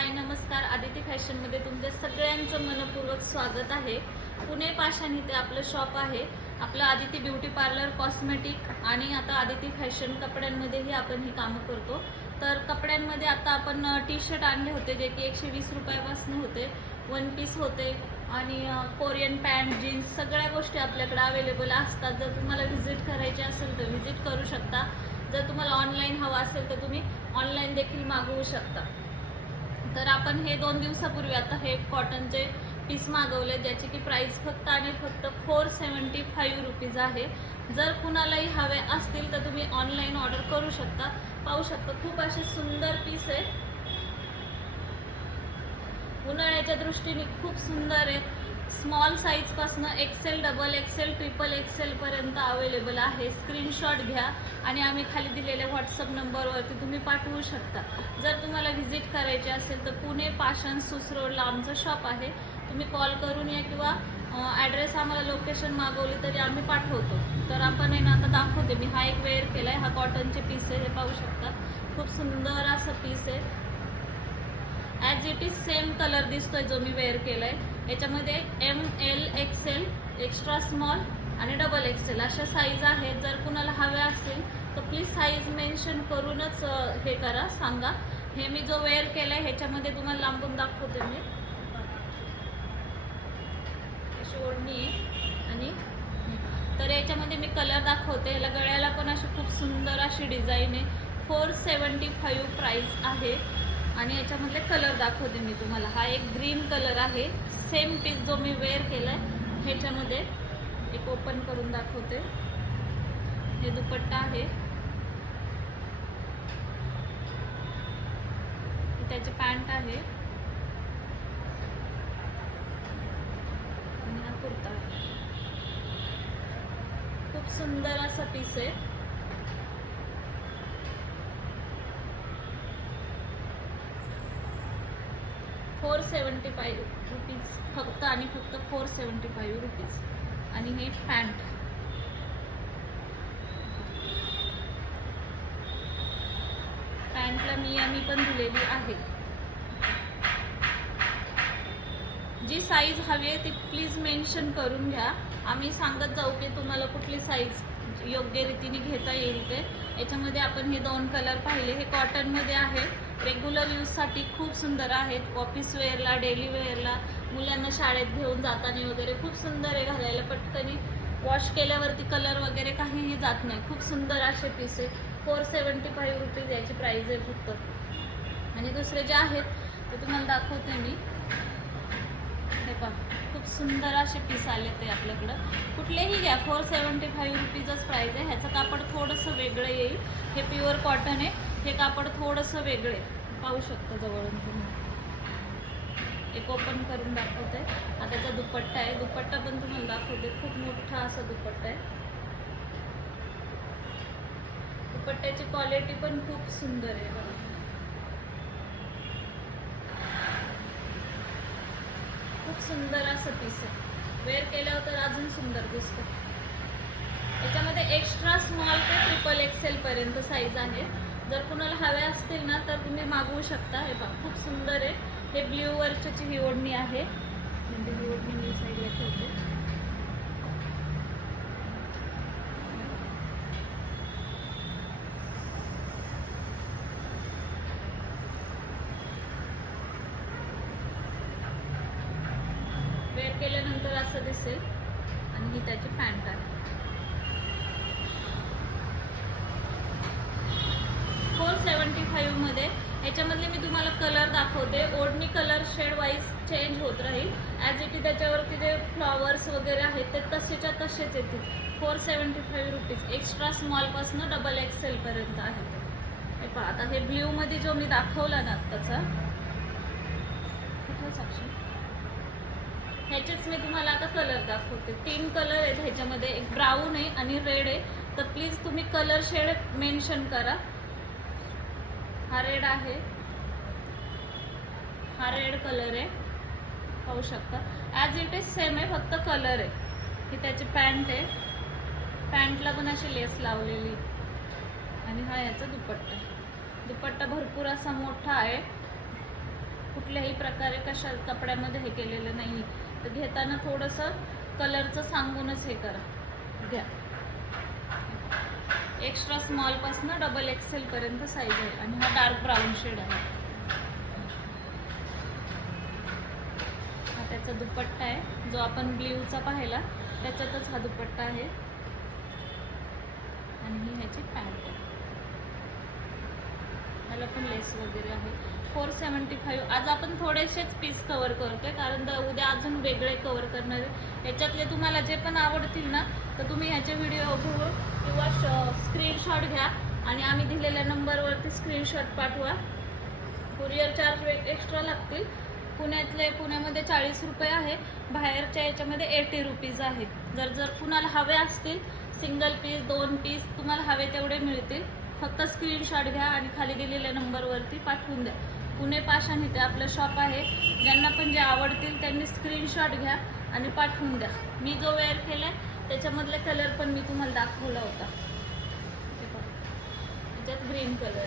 हाय नमस्कार, आदिती फॅशनमध्ये तुमच्या सगळ्यांचं मनपूर्वक स्वागत आहे। पुणे पाषाण इथे आपलं शॉप आहे। आपलं आदिती ब्युटी पार्लर, कॉस्मेटिक आणि आता आदिती फॅशन कपड्यांमध्येही आपण ही कामं करतो। तर कपड्यांमध्ये आता आपण टी शर्ट आणले होते जे की 120 रुपयापासून होते, वन पीस होते आणि कोरियन पॅन्ट, जीन्स सगळ्या गोष्टी आपल्याकडे अवेलेबल असतात। जर तुम्हाला व्हिजिट करायची असेल तर व्हिजिट करू शकता। जर तुम्हाला ऑनलाईन हवा असेल तर तुम्ही ऑनलाईन देखील मागवू शकता। तर आपण हे 2 दिवसापूर्वी आता हे कॉटनचे पीस मागवले ज्याची की प्राइस फक्त आणि फक्त 475 रुपीज आहे। जर कुणालाही हवे असतील तर तुम्ही ऑनलाईन ऑर्डर करू शकता। पाहू शकता खूप असे सुंदर पीस आहे, उन्हाळ्याच्या दृष्टीने खूप सुंदर आहे। स्मॉल साइज पासून XL, double XL, triple XL पर्यंत अवेलेबल आहे। स्क्रीनशॉट घ्या आणि आम्ही खाली दिलेल्या व्हॉट्सअप नंबरवरती तुम्ही पाठवू शकता। जर तुम्हाला व्हिजिट करायची असेल तर पुणे पाषाण सुस रोडला आमचं शॉप आहे। तुम्ही कॉल करून या किंवा ॲड्रेस आम्हाला लोकेशन मागवली तरी आम्ही पाठवतो। तर आपण आहे ना आता दाखवते मी। हा एक वेअर केलाय, हा कॉटनचे पीस आहे, हे पाहू शकता खूप सुंदर असा पीस आहे। As it is same colour दिसतोय जो मी वेअर केलाय। याच्यामध्ये M, L, XL, extra small आणि डबल एक्सेल अशा साईज आहेत। जर कुणाला हव्या असतील तर प्लीज साईज मेन्शन करूनच हे करा, सांगा। हे मी जो वेअर केलाय ह्याच्यामध्ये तुम्हाला लांबून दाखवते मी। अशी ओढणी आणि तर याच्यामध्ये मी कलर दाखवते। याला गळ्याला पण अशी खूप सुंदर अशी डिझाईन आहे। 475 प्राइस आहे आणि याच्यामधले कलर दाखवते मी तुम्हाला। हा एक ग्रीन कलर आहे, सेम पीस जो मी वेअर केलाय ह्याच्यामध्ये एक ओपन करून दाखवते। हे दुपट्टा आहे, त्याची पॅन्ट आहे आणि हा कुर्ता आहे। खूप सुंदर असा पीस आहे। ₹475 रुपीज फक्त आणि फक्त 475 रुपीज। आणि हे पॅन्ट, पॅन्टला मी पण दिलेली आहे। जी साईज हवी आहे ती प्लीज मेन्शन करून घ्या, आम्ही सांगत जाऊ की तुम्हाला कुठली साईज योग्य रीतीने घेता येईल ते। याच्यामध्ये आपण हे 2 कलर पाहिले। हे कॉटनमध्ये आहे, रेग्युलर यूजसाठी खूप सुंदर आहेत। ऑफिस वेअरला, डेली वेअरला, मुलांना शाळेत घेऊन जाताना वगैरे खूप सुंदर आहे घालायला। पटकनी वॉश केल्यावरती कलर वगैरे काहीही जात नाही। खूप सुंदर असे पीस आहे। 475 रुपीज याची प्राइस आहे फक्त। आणि दुसरे जे आहेत ते तुम्हाला दाखवते मी। हे पहा खूप सुंदर असे पीस आले ते आपल्याकडं। कुठलेही घ्या, 475 रुपीजच प्राइस आहे। ह्याचं कापड थोडंसं वेगळं येईल, हे प्युअर कॉटन आहे, हे कापड थोडंसं वेगळे पाहू शकता जवळून तुम्ही। एक ओपन करून दाखवते। आता त्याचा दुपट्टा आहे, दुपट्टा पण तुम्हाला दाखवते। खूप मोठा असा दुपट्टा आहे, दुपट्ट्याची क्वालिटी पण खूप सुंदर आहे बघा। खूप सुंदर असं पीस आहे, वेअर केल्यावर तर अजून सुंदर दिसतं। याच्यामध्ये एक्स्ट्रा स्मॉल ते ट्रिपल एक्सेल पर्यंत साईज आहे। जर कुणाला हव्या असतील ना तर तुम्ही मागवू शकता। हे पहा खूप सुंदर आहे। हे ब्ल्यू वर्कची ही ओढणी आहे, म्हणजे ही ओढणी मी साईडला ठेवते। वेअर केल्यानंतर असं दिसेल आणि ही त्याची पॅन्ट आहे। 475 मध्ये याच्यामधले मी तुम्हाला कलर दाखवते। ओढणी कलर शेड वाईज चेंज होत राहील। ॲज इट इज त्याच्यावरती जे फ्लॉवर्स वगैरे आहेत ते तसेच्या तसेच येतील। 475 रुपीज एक्स्ट्रा स्मॉलपासून डबल एक्सेल पर्यंत आहे। हे पहा आता हे ब्ल्यूमध्ये जो मी दाखवला ना आत्ताचा, कुठलं साक्षी, ह्याचेच मी तुम्हाला आता कलर दाखवते। 3 कलर आहेत ह्याच्यामध्ये, एक ब्राऊन आहे आणि रेड आहे। तर प्लीज तुम्ही कलर शेड मेन्शन करा। हा रेड आहे, हा रेड कलर आहे, पाहू शकता। ॲज इट इज सेम आहे, फक्त कलर आहे। ही त्याची पॅन्ट आहे, पॅन्टला पण अशी लेस लावलेली आणि हा याचा दुपट्टा। दुपट्टा भरपूर असा मोठा आहे, कुठल्याही प्रकारे कशा कपड्यामध्ये हे केलेलं नाही. तर घेताना थोडंसं कलरचं सांगूनच हे करा घ्या. एक्स्ट्रा स्मॉल पासून डबल एक्सेल पर्यंत साईज आहे आणि हा डार्क ब्राऊन शेड आहे. हा त्याचा दुपट्टा आहे जो आपण ब्ल्यूचा पाहिला त्याच्यातच हा दुपट्टा आहे आणि ही ह्याची पॅन्ट आहे. त्याला पण लेस वगैरे आहे. 475. आज आपण थोडेसेच पीस कव्हर करतोय कारण उद्या अजून वेगळे कव्हर करणार आहे. याच्यातले तुम्हाला जे पण आवडतील ना तर तुम्ही ह्याचे व्हिडिओ घेऊन किंवा स्क्रीनशॉट घ्या आणि आम्ही दिलेल्या नंबरवरती स्क्रीनशॉट पाठवा. कुरिअर चार्ज एक्स्ट्रा लागतील. पुण्यामध्ये 40 रुपये आहे. बाहेरच्या याच्यामध्ये 80 रुपीज आहे. जर कुणाला हवे असतील सिंगल पीस 2 पीस तुम्हाला हवे तेवढे मिळतील. फक्त स्क्रीनशॉट घ्या आणि खाली दिलेल्या नंबरवरती पाठवून द्या. पुणे पाषाण इथे आपलं शॉप आहे. ज्यांना पण जे आवडतील त्यांनी स्क्रीनशॉट घ्या आणि पाठवून द्या. मी जो वेअर केलाय त्याच्यामधला कलर पण मी तुम्हाला दाखवला होता. त्याच्यात ग्रीन कलर.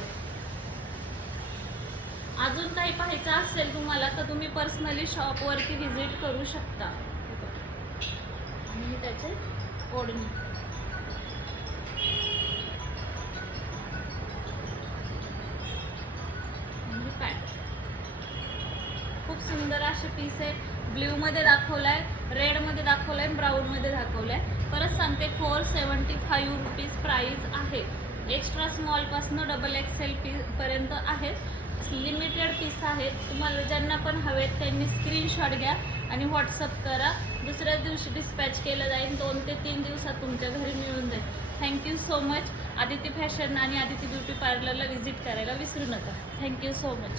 अजून काही पाहायचं असेल तुम्हाला तर तुम्ही पर्सनली शॉपवरती व्हिजिट करू शकता. आणि त्याचे ओढणी खूप सुंदर असे पीस आहे. ब्ल्यू मध्ये दाखवलाय, रेड मध्ये दाखवलाय, ब्राऊन मध्ये दाखवलाय. परत सांगते 475 रुपीज प्राइस आहे. एक्स्ट्रा स्मॉल पासून डबल एक्सेल पीस पर्यंत आहे. लिमिटेड पीस आहेत. तुम्हाला ज्यांना पण हवेत त्यांनी स्क्रीनशॉट घ्या आणि व्हॉट्सअप करा. दुसऱ्याच दिवशी डिस्पॅच केलं जाईल. 2 ते 3 दिवसात तुमच्या घरी मिळून जाईल. Thank you so much. Aditi fashion आणि आदिती ब्युटी पार्लरला व्हिजिट करायला विसरू नका. Thank you so much.